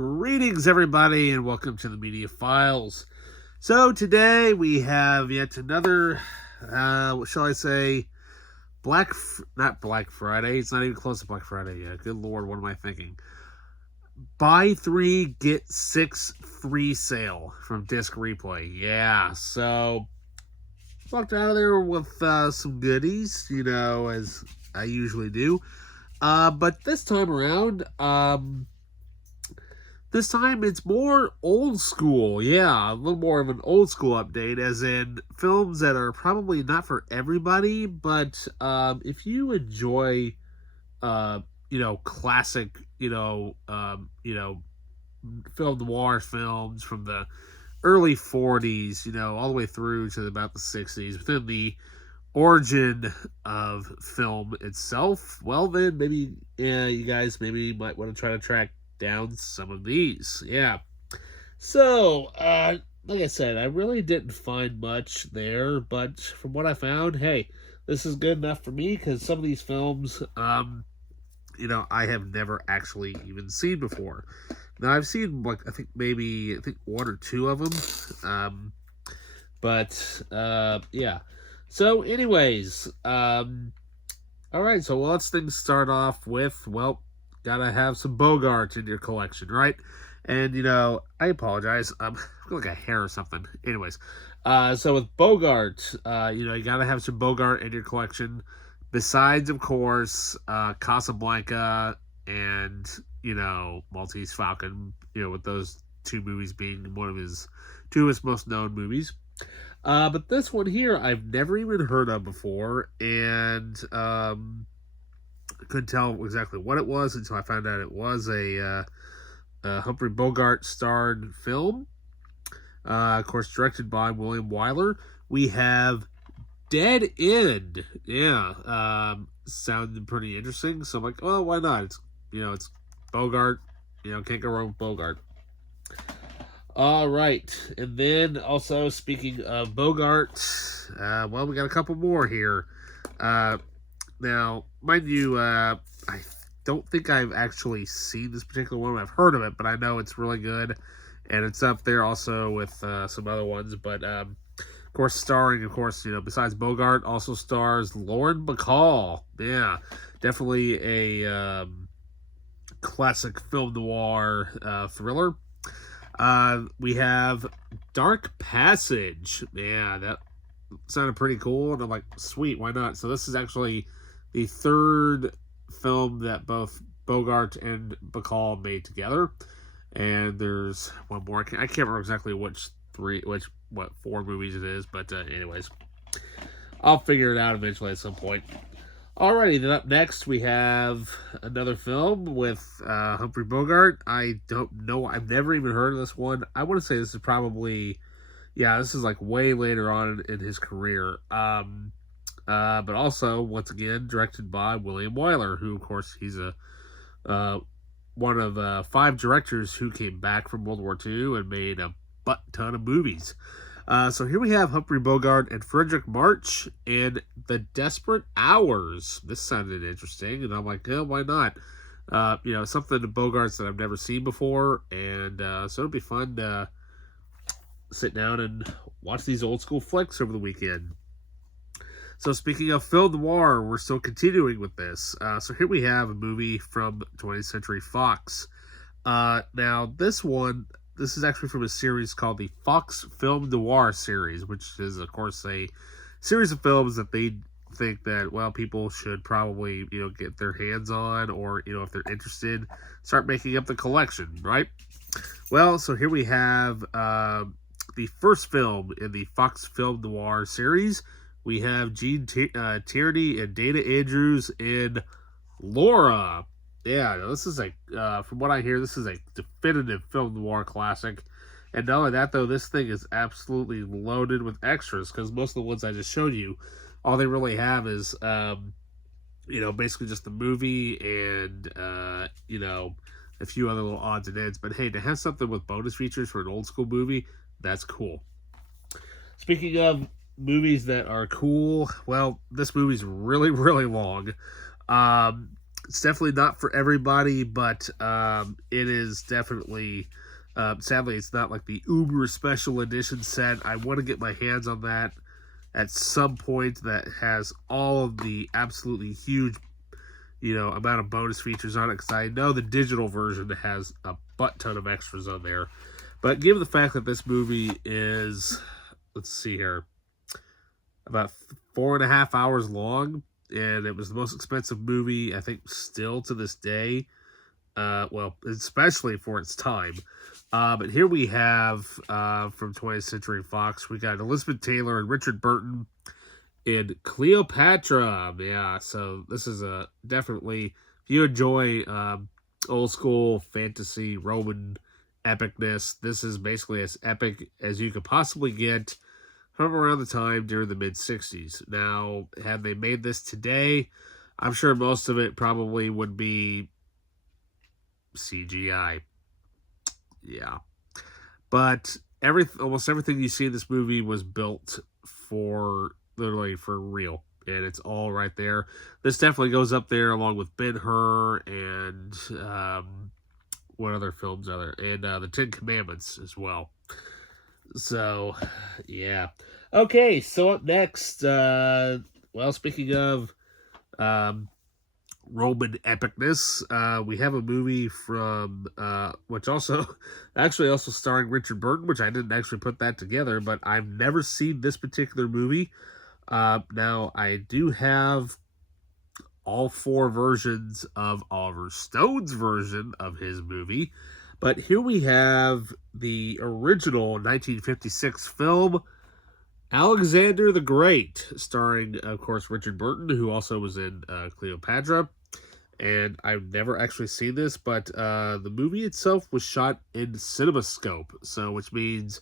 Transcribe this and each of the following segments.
Greetings, everybody, and welcome to the Media Files. So today we have yet another, what shall I say, not Black Friday. It's not even close to Black Friday yet. Good Lord, what am I thinking? Buy 3, get 6 free sale from Disc Replay. Yeah, so walked out of there with some goodies, as I usually do. But this time around, this time it's more old school. Yeah, a little more of an old school update, as in films that are probably not for everybody, but if you enjoy, classic, film noir films from the early 40s, all the way through to about the 60s, within the origin of film itself, well then maybe you guys might want to try to track down some of these. Yeah. So, like I said, I really didn't find much there, but from what I found, hey, this is good enough for me because some of these films, I have never actually even seen before. Now, I've seen, I think one or two of them, yeah. So, anyways, all right, so let's start off with, gotta have some Bogart in your collection, right? And, I apologize. I feel like a hair or something. Anyways, so with Bogart, you gotta have some Bogart in your collection. Besides, of course, Casablanca and, Maltese Falcon, with those two movies being two of his most known movies. But this one here, I've never even heard of before, and, couldn't tell exactly what it was until I found out it was a Humphrey Bogart starred film. Of course, directed by William Wyler. We have Dead End. Yeah, sounded pretty interesting. So I'm like, well, why not? It's Bogart. Can't go wrong with Bogart. All right, and then also speaking of Bogart, we got a couple more here. Now, mind you, I don't think I've actually seen this particular one. I've heard of it, but I know it's really good, and it's up there also with some other ones. But of course, starring, besides Bogart, also stars Lauren Bacall. Yeah, definitely a classic film noir thriller. We have Dark Passage. Yeah, that sounded pretty cool, and I'm like, sweet, why not? So this is actually the third film that both Bogart and Bacall made together, and there's one more. I can't remember exactly what 4 movies it is, but anyways, I'll figure it out eventually at some point. Alrighty, then up next we have another film with Humphrey Bogart. I don't know. I've never even heard of this one. I want to say this is probably, this is like way later on in his career. But also, once again, directed by William Wyler, who, of course, he's one of 5 directors who came back from World War II and made a ton of movies. So here we have Humphrey Bogart and Frederick March in The Desperate Hours. This sounded interesting, and I'm like, yeah, why not? Something to Bogart's that I've never seen before, and so it'll be fun to sit down and watch these old school flicks over the weekend. So speaking of film noir, we're still continuing with this. So here we have a movie from 20th Century Fox. Now, this is actually from a series called the Fox Film Noir series, which is, of course, a series of films that they think that, people should probably, get their hands on, or, if they're interested, start making up the collection, right? Well, so here we have the first film in the Fox Film Noir series. We have Gene Tierney and Dana Andrews in Laura. Yeah, this is from what I hear, this is a definitive film noir classic. And not only that, though, this thing is absolutely loaded with extras, because most of the ones I just showed you, all they really have is, basically just the movie and, a few other little odds and ends. But hey, to have something with bonus features for an old school movie, that's cool. Speaking of movies that are cool, well, this movie's really, really long. It's definitely not for everybody, but it is definitely. Sadly, it's not like the uber special edition set. I want to get my hands on that at some point. That has all of the absolutely huge, amount of bonus features on it. Because I know the digital version has a butt ton of extras on there. But given the fact that this movie is, let's see here, about 4.5 hours long, and it was the most expensive movie, I think, still to this day. Well, especially for its time. But here we have, from 20th Century Fox, we got Elizabeth Taylor and Richard Burton in Cleopatra. Yeah, so this is definitely, if you enjoy old school fantasy Roman epicness, this is basically as epic as you could possibly get from around the time during the mid-60s. Now, had they made this today, I'm sure most of it probably would be CGI. Yeah. But almost everything you see in this movie was built literally for real. And it's all right there. This definitely goes up there along with Ben-Hur and what other films are there? And the Ten Commandments as well. So, yeah. Okay, so up next, speaking of Roman epicness, we have a movie from, which also starring Richard Burton, which I didn't actually put that together, but I've never seen this particular movie. Now, I do have all 4 versions of Oliver Stone's version of his movie, but here we have the original 1956 film, Alexander the Great, starring, of course, Richard Burton, who also was in Cleopatra. And I've never actually seen this, but the movie itself was shot in CinemaScope, so which means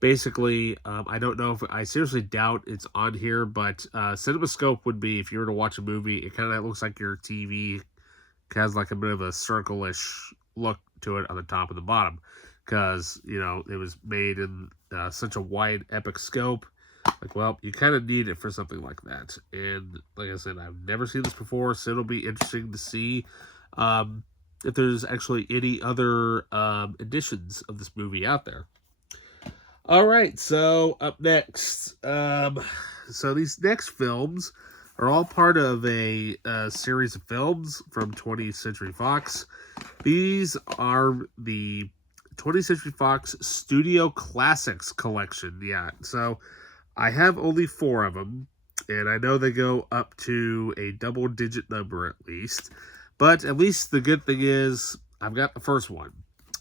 basically, I don't know if I seriously doubt it's on here, but CinemaScope would be, if you were to watch a movie, it kind of looks like your TV has like a bit of a circle-ish look to it on the top and the bottom, because it was made in such a wide epic scope. Like, well, you kind of need it for something like that. And like I said, I've never seen this before, so it'll be interesting to see if there's actually any other editions of this movie out there. All right, so up next. So these next films are all part of a series of films from 20th Century Fox. These are the 20th Century Fox Studio Classics collection. Yeah, so I have only 4 of them, and I know they go up to a double-digit number at least. But at least the good thing is I've got the first one.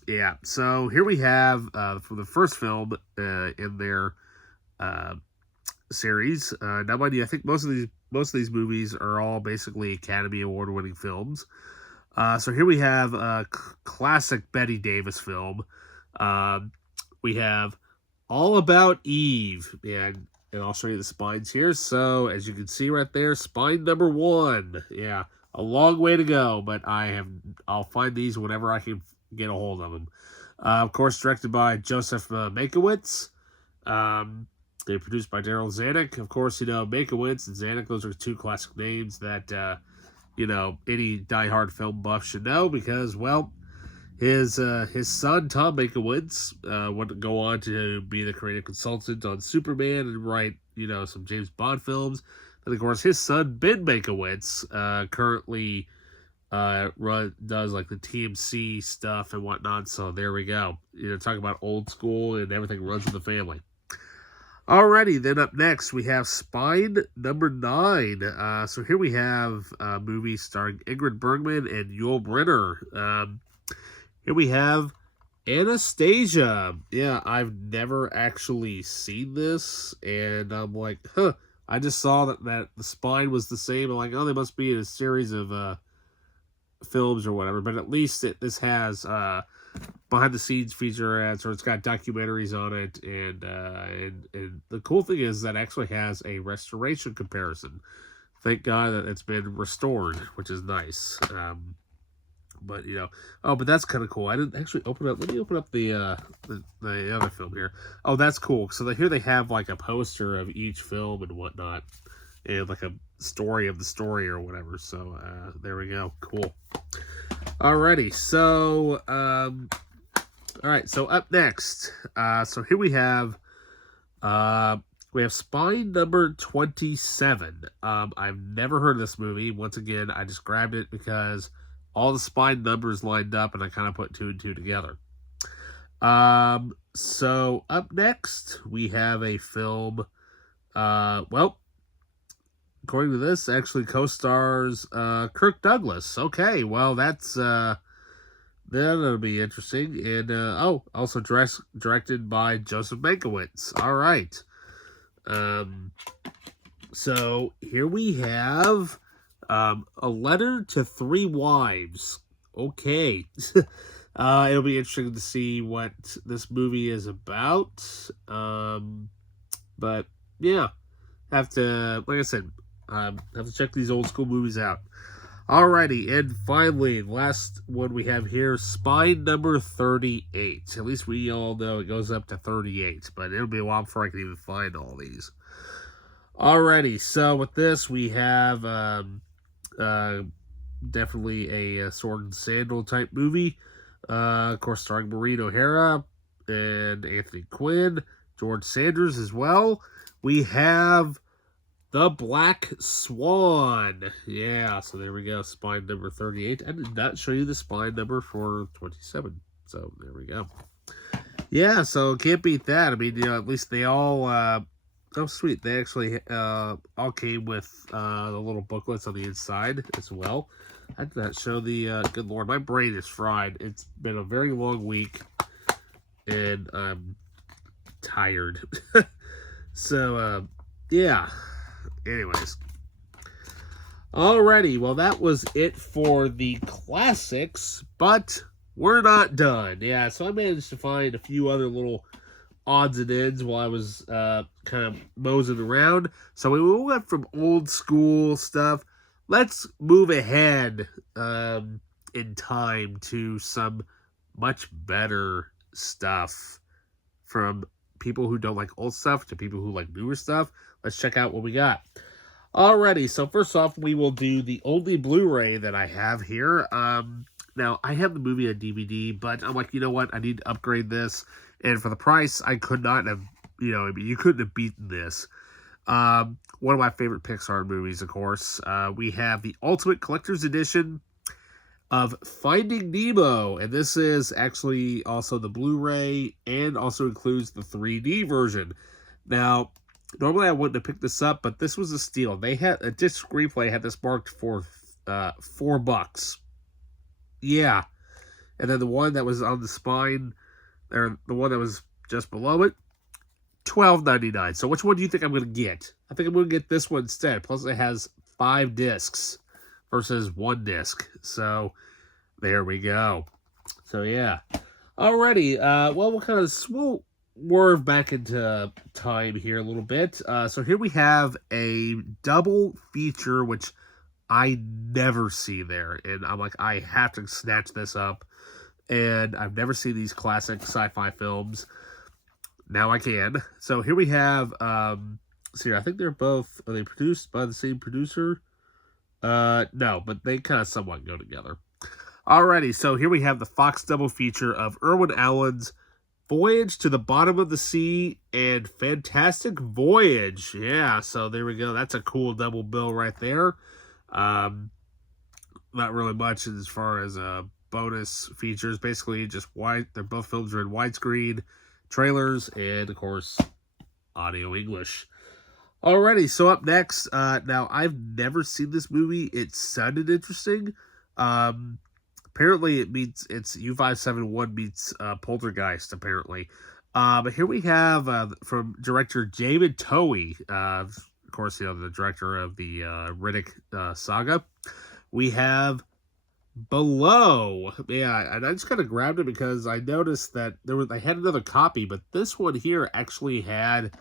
Yeah, so here we have, for the first film in their series. Now, mind you, I think most of these movies are all basically Academy Award-winning films. So here we have a classic Bette Davis film. We have All About Eve, and I'll show you the spines here. So, as you can see right there, spine number 1. Yeah, a long way to go, but I'll find these whenever I can get a hold of them. Of course, directed by Joseph Mankiewicz. They're produced by Daryl Zanuck. Of course, Mankiewicz and Zanuck, those are 2 classic names that, any diehard film buff should know, because, well, his son, Tom Mankiewicz, went to go on to be the creative consultant on Superman and write, some James Bond films. And, of course, his son, Ben Mankiewicz, currently does, like, the TMC stuff and whatnot. So there we go. Talking about old school and everything runs in the family. Alrighty, then up next, we have Spine number 9. So here we have a movie starring Ingrid Bergman and Yul Brynner. Here we have Anastasia. Yeah, I've never actually seen this, and I'm like, I just saw that the spine was the same. I'm like, oh, they must be in a series of films or whatever, but at least this has behind-the-scenes feature ads, or it's got documentaries on it, and the cool thing is that it actually has a restoration comparison. Thank God that it's been restored, which is nice. But but that's kind of cool. I didn't actually open up. Let me open up the other film here. Oh, that's cool. So here they have like a poster of each film and whatnot, and like story of the story or whatever. So there we go. Cool. Alrighty. So all right. So up next. So here we have Spine number 27. I've never heard of this movie. Once again, I just grabbed it because all the Spine numbers lined up, and I kind of put two and two together. So up next, we have a film. Well, according to this, actually co-stars Kirk Douglas. Okay, well that'll be interesting. And also directed by Joseph Mankiewicz. All right. So here we have A Letter to Three Wives. Okay. It'll be interesting to see what this movie is about. But yeah, have to, like I said, have to check these old school movies out. Alrighty, and finally, last one we have here, Spine number 38. At least we all know it goes up to 38, but it'll be a while before I can even find all these. Alrighty, so with this, we have definitely a sword and sandal type movie. Of course, starring Maureen O'Hara and Anthony Quinn, George Sanders as well. We have The Black Swan. Yeah, so there we go. Spine number 38. I did not show you the spine number for 27. So there we go. Yeah, so can't beat that. I mean, at least they all, oh sweet. They actually all came with the little booklets on the inside as well. I did not show the, good lord, my brain is fried. It's been a very long week, and I'm tired. So, yeah. Anyways. Alrighty, well that was it for the classics, but we're not done. Yeah, so I managed to find a few other little odds and ends while I was kind of moseying around. So we went from old school stuff. Let's move ahead in time to some much better stuff, from people who don't like old stuff to people who like newer stuff. Let's check out what we got. Alrighty, so first off, we will do the only Blu-ray that I have here. Now, I have the movie on DVD, but I'm like, you know what? I need to upgrade this. And for the price, I could not have, you couldn't have beaten this. One of my favorite Pixar movies, of course. We have the Ultimate Collector's Edition of Finding Nemo. And this is actually also the Blu-ray and also includes the 3D version. Now, normally I wouldn't have picked this up, but this was a steal. They had a disc screenplay had this marked for $4. Yeah. And then the one that was on the spine, or the one that was just below it, $12.99. So which one do you think I'm going to get? I think I'm going to get this one instead. Plus it has 5 discs versus 1 disc. So there we go. So yeah. Alrighty. Well, we'll swerve back into time here a little bit. So here we have a double feature, which I never see there. And I'm like, I have to snatch this up. And I've never seen these classic sci-fi films. Now I can. So here we have, see, I think they're both, are they produced by the same producer? No, but they kind of somewhat go together. Alrighty, so here we have the Fox double feature of Irwin Allen's Voyage to the Bottom of the Sea and Fantastic Voyage. Yeah, so there we go. That's a cool double bill right there. Not really much as far as bonus features. Basically, just they're both films are in widescreen, trailers, and of course, audio English. Alrighty, so up next, now I've never seen this movie. It sounded interesting. Apparently it's U571 meets Poltergeist, apparently. But here we have from director David Towie, of course, the director of the Riddick saga. We have Below. Yeah, and I just kind of grabbed it because I noticed that I had another copy, but this one here actually had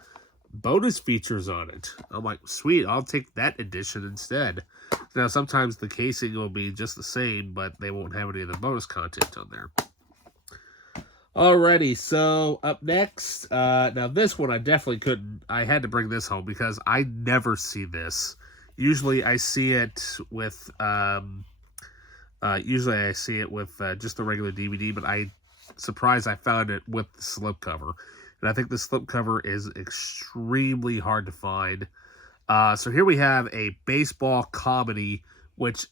bonus features on it. I'm like, sweet, I'll take that edition instead. Now, sometimes the casing will be just the same, but they won't have any of the bonus content on there. Alrighty, so up next, now this one I definitely couldn't, I had to bring this home because I never see this Usually I see it with just the regular DVD, but I surprised I found it with the slipcover. And I think the slipcover is extremely hard to find. So here we have a baseball comedy, which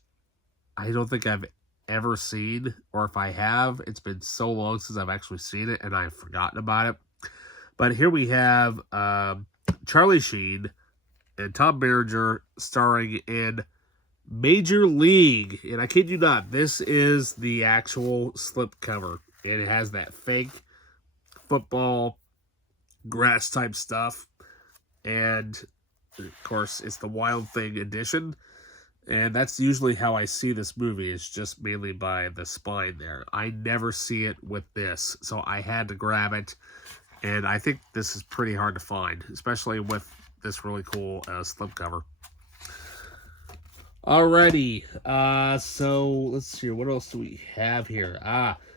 I don't think I've ever seen, or if I have, it's been so long since I've actually seen it, and I've forgotten about it. But here we have Charlie Sheen and Tom Berenger starring in Major League. And I kid you not, this is the actual slipcover. And it has that fake football grass type stuff. And, of course, it's the Wild Thing edition. And that's usually how I see this movie, is just mainly by the spine there. I never see it with this, so I had to grab it. And I think this is pretty hard to find, especially with this really cool slipcover. Alrighty, so let's see, what else do we have here?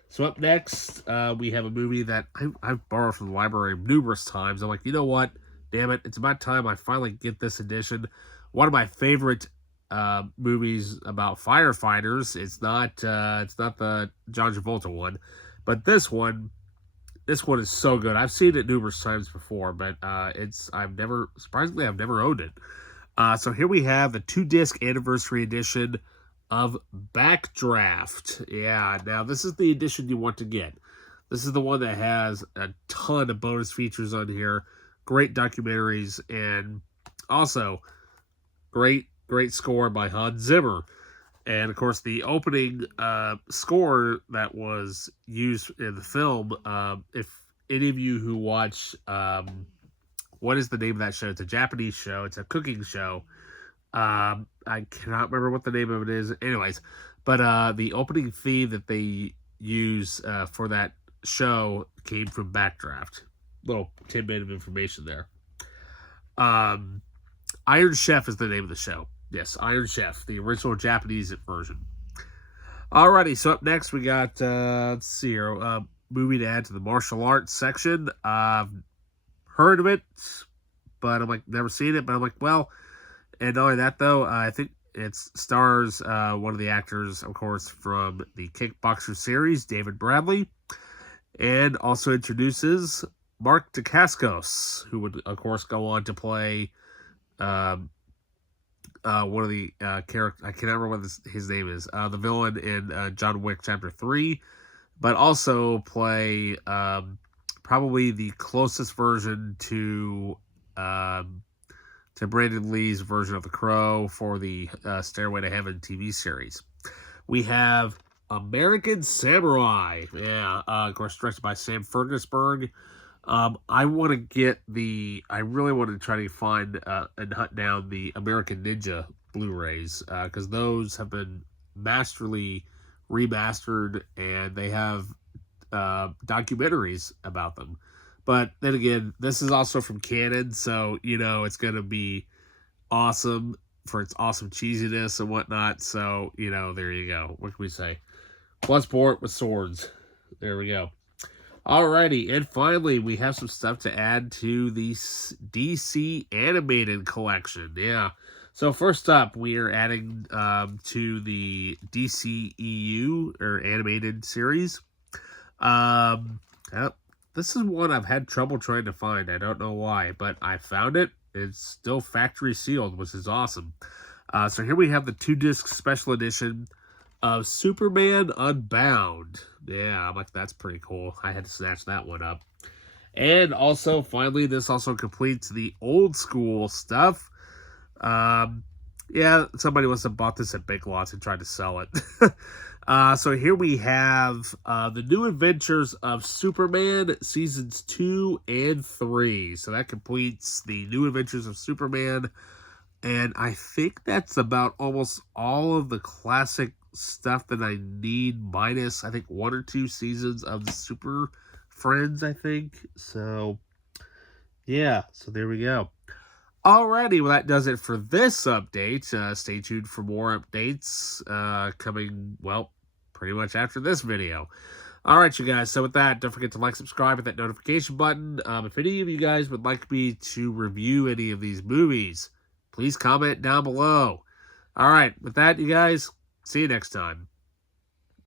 So up next, we have a movie that I've borrowed from the library numerous times. I'm like, you know what? Damn it, it's about time I finally get this edition. One of my favorite movies about firefighters. It's not the John Travolta one, but this one is so good. I've seen it numerous times before, but I've never owned it. So here we have the 2-disc anniversary edition of Backdraft. Yeah, now this is the edition you want to get. This is the one that has a ton of bonus features on here, great documentaries, and also great score by Hans Zimmer. And, of course, the opening score that was used in the film, if any of you who watch, what is the name of that show? It's a Japanese show. It's a cooking show. I cannot remember what the name of it is. Anyways, but the opening theme that they use for that show came from Backdraft. Little tidbit of information there. Iron Chef is the name of the show. Yes, Iron Chef, the original Japanese version. Alrighty, so up next we got, let's see here, movie to add to the martial arts section. Heard of it, but I'm like, never seen it, but I'm like, well, and not only that though, I think it stars one of the actors, of course, from the Kickboxer series, David Bradley, and also introduces Mark Dacascos, who would, of course, go on to play one of the characters. I can't remember what his name is. The villain in John Wick Chapter 3, but also play probably the closest version to Brandon Lee's version of The Crow for the Stairway to Heaven TV series. We have American Samurai. Yeah, of course, directed by Sam Fergusberg. I really want to try to find and hunt down the American Ninja Blu-rays, because those have been masterly remastered, and they have documentaries about them. But then again, this is also from Canon, so, it's going to be awesome for its awesome cheesiness and whatnot. So, there you go. What can we say? Bloodsport with swords. There we go. Alrighty, and finally, we have some stuff to add to the DC animated collection. Yeah. So first up, we are adding to the DCEU, or animated series. This is one I've had trouble trying to find. I don't know why, but I found it. It's still factory sealed, which is awesome. So here we have the 2-disc special edition of Superman Unbound. Yeah, I'm like, that's pretty cool. I had to snatch that one up. And also, finally, this also completes the old school stuff. Yeah, somebody must have bought this at Big Lots and tried to sell it. So here we have the New Adventures of Superman Seasons 2 and 3. So that completes the New Adventures of Superman. And I think that's about almost all of the classic stuff that I need, minus, I think, 1 or 2 seasons of the Super Friends, I think. So, yeah. So there we go. Alrighty, well, that does it for this update. Stay tuned for more updates coming, well, pretty much after this video. Alright, you guys, so with that, don't forget to like, subscribe, hit that notification button. If any of you guys would like me to review any of these movies, please comment down below. All right, with that, you guys, see you next time.